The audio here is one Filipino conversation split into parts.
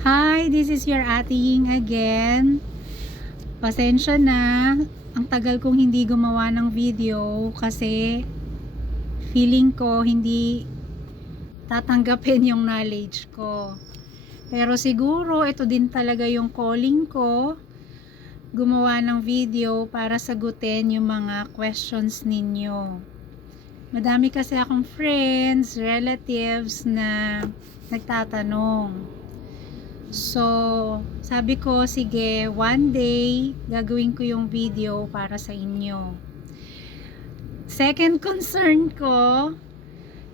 Hi, this is your Ate Ying again. Pasensya na, ang tagal kong hindi gumawa ng video kasi feeling ko hindi tatanggapin yung knowledge ko. Pero siguro ito din talaga yung calling ko, gumawa ng video para sagutin yung mga questions ninyo. Madami kasi akong friends, relatives na nagtatanong. So, sabi ko, sige, one day, gagawin ko yung video para sa inyo. Second concern ko,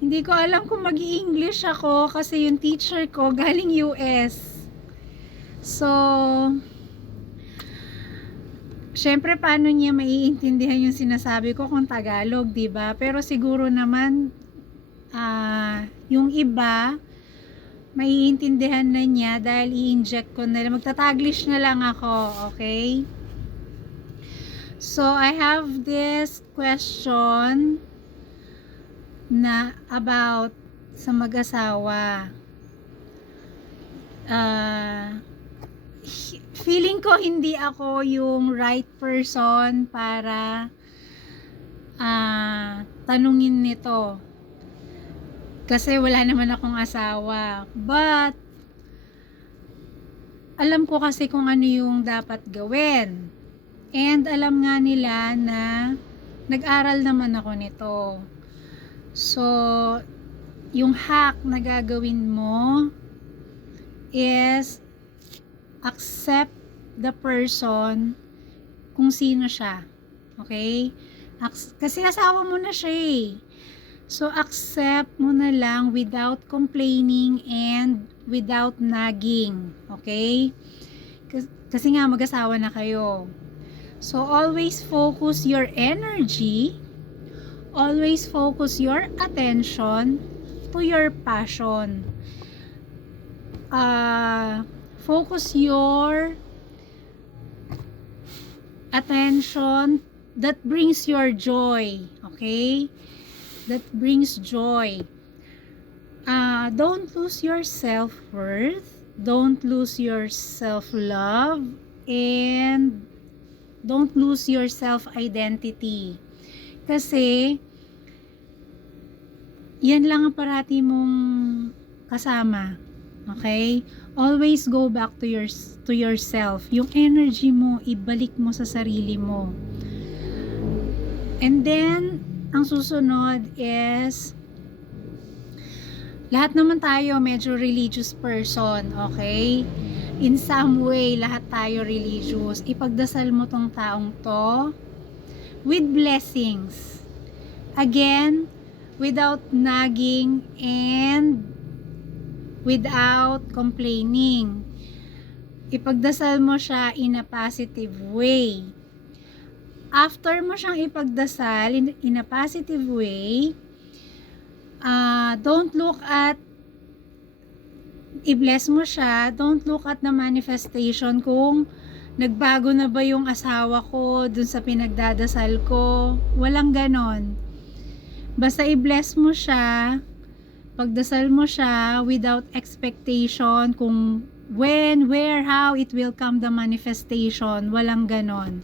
hindi ko alam kung mag-i-English ako kasi yung teacher ko galing US. So, syempre, paano niya maiintindihan yung sinasabi ko kung Tagalog, diba? Pero siguro naman, yung iba, maiintindihan na niya dahil i-inject ko na lang. Magtataglish na lang ako, okay? So, I have this question na about sa mag-asawa. Feeling ko hindi ako yung right person para tanungin nito. Kasi wala naman akong asawa. But, alam ko kasi kung ano yung dapat gawin. And alam nga nila na nag-aral naman ako nito. So, yung hack na gagawin mo is accept the person kung sino siya. Okay? Kasi asawa mo na siya eh. So, accept mo na lang without complaining and without nagging. Okay? Kasi nga, mag-asawa na kayo. So, always focus your energy, always focus your attention to your passion. Focus your attention that brings your joy. Okay? That brings joy. Don't lose your self-worth, don't lose your self-love, and don't lose your self-identity. Kasi yan lang ang parati mong kasama. Okay? Always go back to yourself. Yung energy mo, ibalik mo sa sarili mo. And then, ang susunod is, lahat naman tayo medyo religious person, okay? In some way, lahat tayo religious. Ipagdasal mo tong taong to with blessings. Again, without nagging and without complaining. Ipagdasal mo siya in a positive way. After mo siyang ipagdasal in a positive way, don't look at, i-bless mo siya, don't look at the manifestation kung nagbago na ba yung asawa ko dun sa pinagdadasal ko. Walang ganon. Basta i-bless mo siya, pagdasal mo siya without expectation kung when, where, how it will come the manifestation. Walang ganon.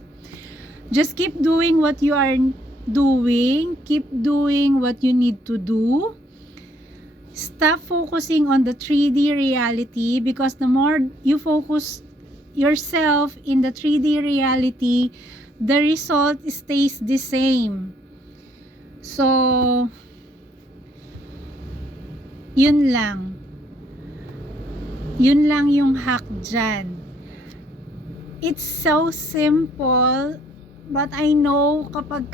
Just keep doing what you are doing. Keep doing what you need to do. Stop focusing on the 3D reality, because the more you focus yourself in the 3D reality, the result stays the same. So, yun lang. Yun lang yung hack dyan. It's so simple, but I know kapag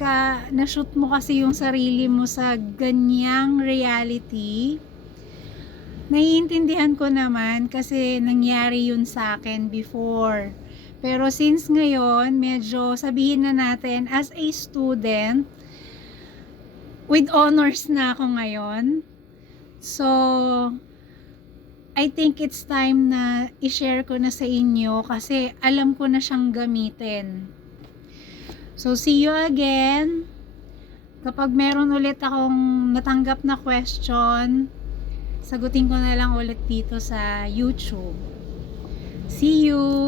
na-shoot mo kasi yung sarili mo sa ganyang reality, naiintindihan ko naman kasi nangyari yun sa akin before. Pero since ngayon, medyo sabihin na natin, as a student, with honors na ako ngayon. So, I think it's time na i-share ko na sa inyo kasi alam ko na siyang gamitin. So, see you again. Kapag meron ulit akong natanggap na question, sagutin ko na lang ulit dito sa YouTube. See you!